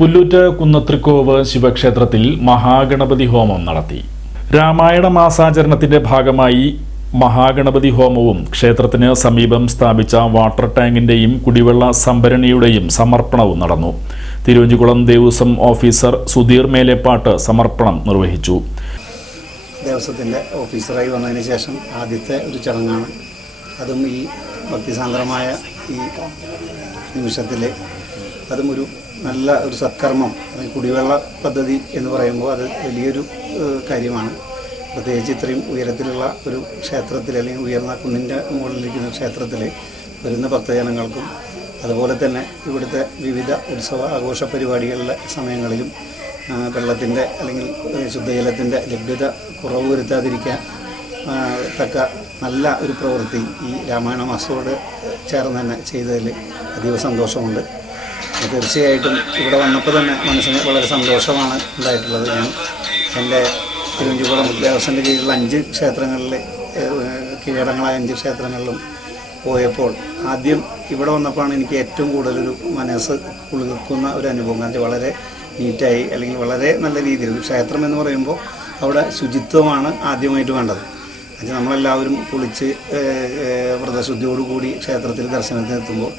പുല്ലൂറ്റ് കുന്നത്രിക്കോവ് ശിവക്ഷേത്രത്തിൽ മഹാഗണപതി ഹോമം നടത്തി. രാമായണ മാസാചരണത്തിന്റെ ഭാഗമായി മഹാഗണപതി ഹോമവും ക്ഷേത്രത്തിന് സമീപം സ്ഥാപിച്ച വാട്ടർ ടാങ്കിന്റെയും കുടിവെള്ള സംഭരണിയുടെയും സമർപ്പണവും നടന്നു. തിരുവഞ്ചിക്കുളം ദേവസ്വം ഓഫീസർ സുധീർ മേലേപ്പാട്ട് സമർപ്പണം നിർവഹിച്ചു. ദേവസ്വത്തിന്റെ ഓഫീസറായി വന്നതിന് ശേഷം ആദ്യത്തെ ഒരു ചടങ്ങാണ്. അതും ഈ ഭക്തിസാന്ദ്രമായ ഈ നിമിഷത്തിലെ അതും ഒരു നല്ല ഒരു സത്കർമ്മം കുടിവെള്ള പദ്ധതി എന്ന് പറയുമ്പോൾ അത് വലിയൊരു കാര്യമാണ്. പ്രത്യേകിച്ച് ഇത്രയും ഉയരത്തിലുള്ള ഒരു ക്ഷേത്രത്തിൽ അല്ലെങ്കിൽ ഉയർന്ന കുന്നിന്റെ മുകളിലിരിക്കുന്ന ക്ഷേത്രത്തിൽ വരുന്ന ഭക്തജനങ്ങൾക്കും അതുപോലെ തന്നെ ഇവിടുത്തെ വിവിധ ഉത്സവ ആഘോഷ പരിപാടികളിലെ സമയങ്ങളിലും വെള്ളത്തിന്റെ അല്ലെങ്കിൽ ശുദ്ധജലത്തിന്റെ ലഭ്യത കുറവ് വരുത്താതിരിക്കാൻ തക്ക നല്ല ഒരു പ്രവൃത്തി ഈ രാമായണ മാസത്തോട് ചേർന്ന് തന്നെ ചെയ്തതിൽ അതീവ സന്തോഷമുണ്ട്. തീർച്ചയായിട്ടും ഇവിടെ വന്നപ്പോൾ തന്നെ മനസ്സിന് വളരെ സന്തോഷമാണ് ഉണ്ടായിട്ടുള്ളത്. ഞാൻ എന്റെ തിരുവനന്തപുരം ദേവസ്വന്റെ കീഴിലുള്ള അഞ്ച് ക്ഷേത്രങ്ങളിൽ കീഴടങ്ങളായ അഞ്ച് ക്ഷേത്രങ്ങളിലും പോയപ്പോൾ ആദ്യം ഇവിടെ വന്നപ്പോഴാണ് എനിക്ക് ഏറ്റവും കൂടുതലൊരു മനസ്സ് കുളിർക്കുന്ന ഒരു അനുഭവം. കാരണം വളരെ നീറ്റായി അല്ലെങ്കിൽ വളരെ നല്ല രീതിയിൽ ക്ഷേത്രം എന്ന് പറയുമ്പോൾ അവിടെ ശുചിത്വമാണ് ആദ്യമായിട്ട് വേണ്ടത്. എന്നുവെച്ചാൽ നമ്മളെല്ലാവരും കുളിച്ച് വ്രതശുദ്ധിയോടുകൂടി ക്ഷേത്രത്തിൽ ദർശനത്തിന് എത്തുമ്പോൾ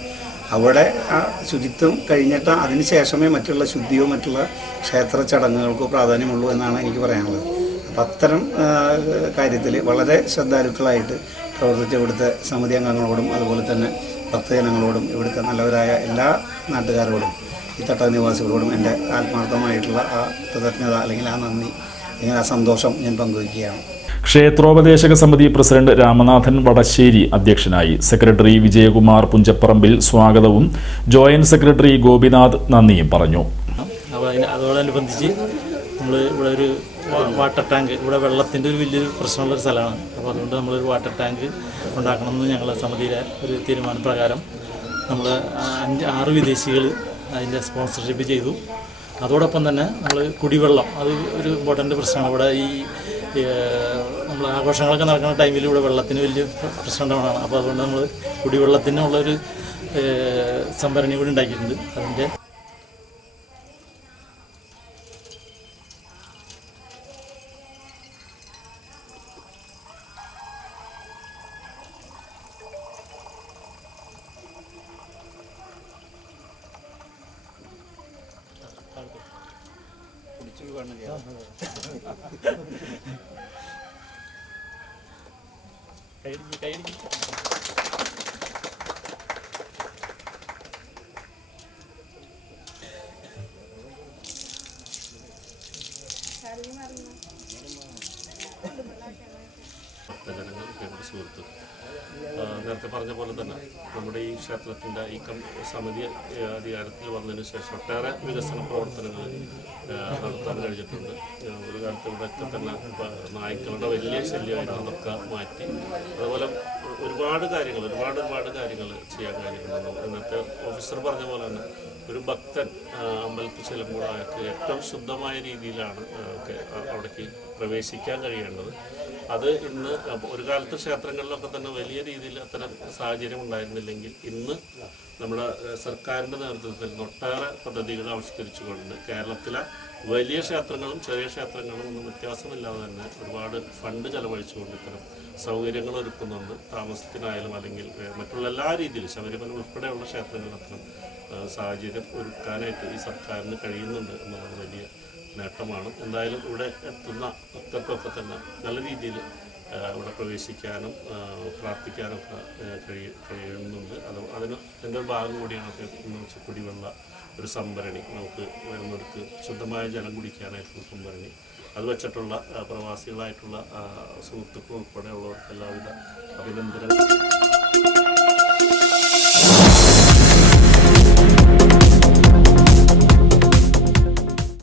അവിടെ ആ ശുചിത്വം കഴിഞ്ഞിട്ട് അതിന് ശേഷമേ മറ്റുള്ള ശുദ്ധിയോ മറ്റുള്ള ക്ഷേത്ര ചടങ്ങുകൾക്കോ പ്രാധാന്യമുള്ളൂ എന്നാണ് എനിക്ക് പറയാനുള്ളത്. അപ്പം അത്തരം കാര്യത്തിൽ വളരെ ശ്രദ്ധാലുക്കളായിട്ട് പ്രവർത്തിച്ച ഇവിടുത്തെ സമിതി അംഗങ്ങളോടും അതുപോലെ തന്നെ ഭക്തജനങ്ങളോടും ഇവിടുത്തെ നല്ലവരായ എല്ലാ നാട്ടുകാരോടും ഈ തട്ട നിവാസികളോടും എന്റെ ആത്മാർത്ഥമായിട്ടുള്ള ആ കൃതജ്ഞത അല്ലെങ്കിൽ ആ നന്ദി അല്ലെങ്കിൽ ആ സന്തോഷം ഞാൻ പങ്കുവയ്ക്കുകയാണ്. ക്ഷേത്രോപദേശക സമിതി പ്രസിഡന്റ് രാമനാഥൻ വടശ്ശേരി അധ്യക്ഷനായി. സെക്രട്ടറി വിജയകുമാർ പുഞ്ചപ്പറമ്പിൽ സ്വാഗതവും ജോയിന്റ് സെക്രട്ടറി ഗോപിനാഥ് നന്ദിയും പറഞ്ഞു. അതോടനുബന്ധിച്ച് നമ്മൾ ഇവിടെ ഒരു വാട്ടർ ടാങ്ക് ഇവിടെ വെള്ളത്തിന്റെ ഒരു വലിയൊരു പ്രശ്നമുള്ള ഒരു സ്ഥലമാണ്. അപ്പോൾ അതുകൊണ്ട് നമ്മളൊരു വാട്ടർ ടാങ്ക് ഉണ്ടാക്കണമെന്ന് ഞങ്ങളുടെ സമിതിയിലെ ഒരു തീരുമാനപ്രകാരം നമ്മൾ അഞ്ച് ആറ് വിദേശികൾ അതിന്റെ സ്പോൺസർഷിപ്പ് ചെയ്തു. അതോടൊപ്പം തന്നെ നമ്മൾ കുടിവെള്ളം അത് ഒരു ഇമ്പോർട്ടന്റ് പ്രശ്നമാണ്. ഇവിടെ ഈ നമ്മൾ ആഘോഷങ്ങളൊക്കെ നടക്കുന്ന ടൈമിൽ ഇവിടെ വെള്ളത്തിന് വലിയ പ്രശ്നം ഉണ്ടാവണം അപ്പോൾ അതുകൊണ്ട് നമ്മൾ കുടിവെള്ളത്തിനുള്ളൊരു സംഭരണി കൂടി ഉണ്ടാക്കിയിട്ടുണ്ട്. അതിന്റെ കൈയടിക്ക്, കൈയടിക്ക്. ജനങ്ങൾ കേന്ദ്ര സുഹൃത്ത്. നേരത്തെ പറഞ്ഞ പോലെ തന്നെ നമ്മുടെ ഈ ക്ഷേത്രത്തിന്റെ ഈ സമിതി അധികാരത്തിൽ വന്നതിന് ശേഷം ഒട്ടേറെ വികസന പ്രവർത്തനങ്ങൾ നടത്താൻ കഴിഞ്ഞിട്ടുണ്ട്. ഒരു കാലത്ത് ഇവിടെയൊക്കെ തന്നെ നായ്ക്കളുടെ വലിയ ശല്യമായിരുന്നു അതൊക്കെ മാറ്റി. അതുപോലെ ഒരുപാട് കാര്യങ്ങൾ ഒരുപാട് ഒരുപാട് കാര്യങ്ങൾ ചെയ്യാൻ കാര്യങ്ങളുണ്ടാവും ഇന്നത്തെ ഓഫീസർ പറഞ്ഞ പോലെ തന്നെ ഒരു ഭക്തൻ അമ്പലത്തിൽ ചെല്ലുമ്പോൾ അയാൾക്ക് ഏറ്റവും ശുദ്ധമായ രീതിയിലാണ് അവിടേക്ക് പ്രവേശിക്കാൻ കഴിയേണ്ടത്. അത് ഇന്ന് ഒരു കാലത്ത് ക്ഷേത്രങ്ങളിലൊക്കെ തന്നെ വലിയ രീതിയിൽ അത്തരം സാഹചര്യം ഉണ്ടായിരുന്നില്ലെങ്കിൽ ഇന്ന് നമ്മുടെ സർക്കാരിന്റെ നേതൃത്വത്തിൽ ഒട്ടേറെ പദ്ധതികൾ ആവിഷ്കരിച്ചുകൊണ്ട് കേരളത്തിലെ വലിയ ക്ഷേത്രങ്ങളും ചെറിയ ക്ഷേത്രങ്ങളും ഒന്നും വ്യത്യാസമില്ലാതെ തന്നെ ഒരുപാട് ഫണ്ട് ചെലവഴിച്ചുകൊണ്ട് ഇത്തരം സൗകര്യങ്ങൾ ഒരുക്കുന്നുണ്ട്. താമസത്തിനായാലും അല്ലെങ്കിൽ മറ്റുള്ള എല്ലാ രീതിയിലും ശബരിമല ഉൾപ്പെടെയുള്ള ക്ഷേത്രങ്ങളിൽ സാഹചര്യം ഒരുക്കാനായിട്ട് ഈ സർക്കാരിന് കഴിയുന്നുണ്ട് എന്നുള്ളത് വലിയ നേട്ടമാണ്. എന്തായാലും ഇവിടെ എത്തുന്ന ഭക്തർക്കൊക്കെ തന്നെ നല്ല രീതിയിൽ ഇവിടെ പ്രവേശിക്കാനും പ്രാർത്ഥിക്കാനൊക്കെ കഴിയ കഴിയുന്നുണ്ട്. അത് അതിന് അതിന്റെ ഒരു ഭാഗം കൂടിയാണ് എന്ന് വെച്ചാൽ കുടിവെള്ള ഒരു സംഭരണി. നമുക്ക് വരുന്നവർക്ക് ശുദ്ധമായ ജലം കുടിക്കാനായിട്ടുള്ള സംഭരണി. അത് വെച്ചിട്ടുള്ള പ്രവാസികളായിട്ടുള്ള സുഹൃത്തുക്കൾ ഉൾപ്പെടെയുള്ളവർക്ക് എല്ലാവിധ അഭിനന്ദനങ്ങൾ